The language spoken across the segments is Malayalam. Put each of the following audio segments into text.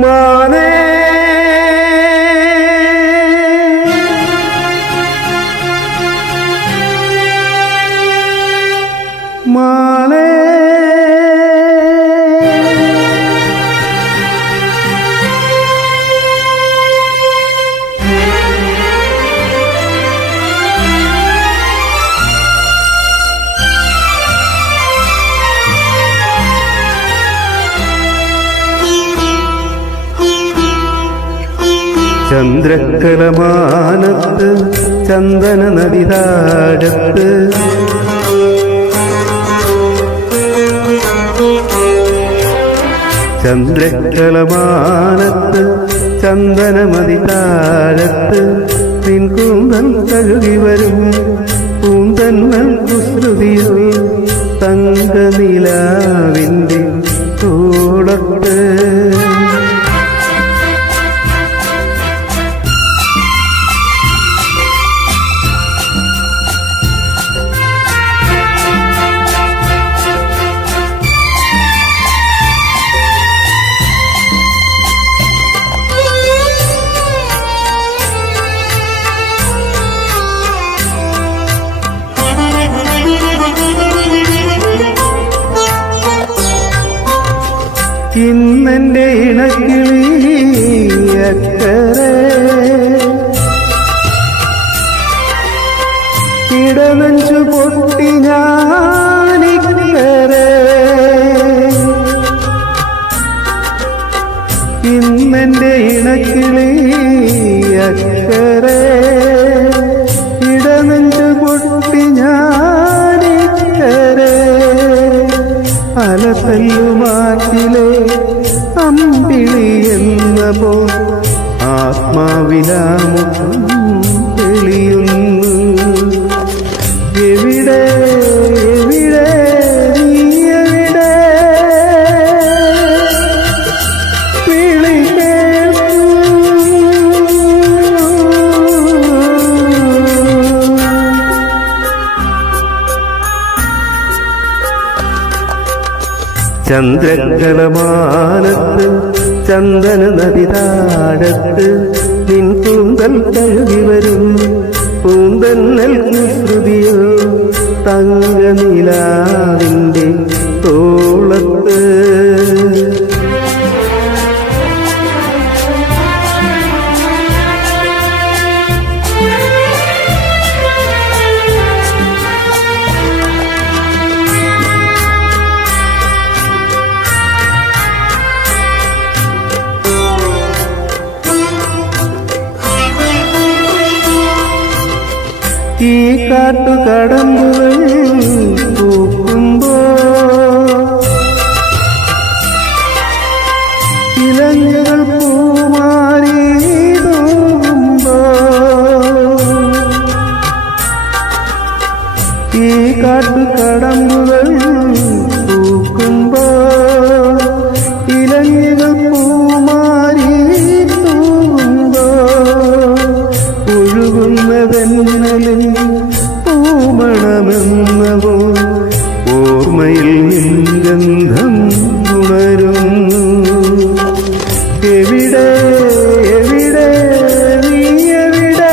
മാനേ മാനേ ചന്ദ്രക്കലമാനത്ത് ചന്ദന നദിതാഴത്ത് ചന്ദ്രക്കലമാനത്ത് ചന്ദനമതി താഴത്ത് നിൻകൂന്തൽ കഴുകി വരും പൂന്തന്നൽ കുസൃതിയോ തങ്കനിലാവിൻ്റെ തോളത്ത് ഇന്നെന്റെ ഇണക്കിളി അക്കരെ ഇടനെഞ്ചു പൊട്ടി ഞാനിക്കരെ ഇന്നെന്റെ ഇണക്കിളി അക്കരെ ഇടനെഞ്ചു പൊട്ടി ഞാനിക്കരെ അലതല്ലുമാറ്റിലെ അമ്പിളി എന്ന പോ ആത്മാവിലാമുഖം തെളിയുന്നു. എവിടെ എവിടെ നീ എവിടെ വിളി ചന്ദ്രക്കലമാനത്ത് ചന്ദന നദിതാഴത്ത് നിൻ പൂന്തൽ കഴുകി വരും പൂന്തന്നൽ കുസൃതിയോ തങ്കനിലാവിൻ്റെ തോളത്ത് ഈ കാട്ടുകടമ്പുകൾ പൂക്കുമ്പോ ഇലഞ്ഞുകൾ പൂമാരി തോന്നുമ്പോ ഈ കാട്ടുകടമ്പുകൾ പൂക്കുമ്പോ ഇലഞ്ഞുകൾ പൂമാരി തോന്നുമ്പോ ഒഴുകുന്നതെന്നലിൽ പൂമണമെന്നവോ ഓർമ്മയിൽ നിൻഗന്ധം ഉണരുന്നു. എവിടെ എവിടെ നീ എവിടെ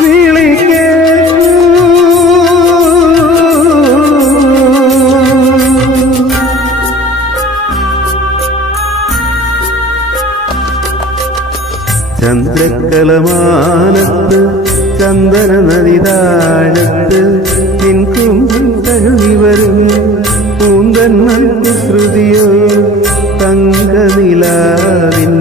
വിളിക്കേണ്ടു. ചന്ദ്രക്കലമാനത്ത് ചന്ദന നദിതാഴത്ത് നിൻ കുന്തൽ കഴുകി വരും പൂന്തന്നൽ കുസൃതിയോ തങ്കനിലാവിൻ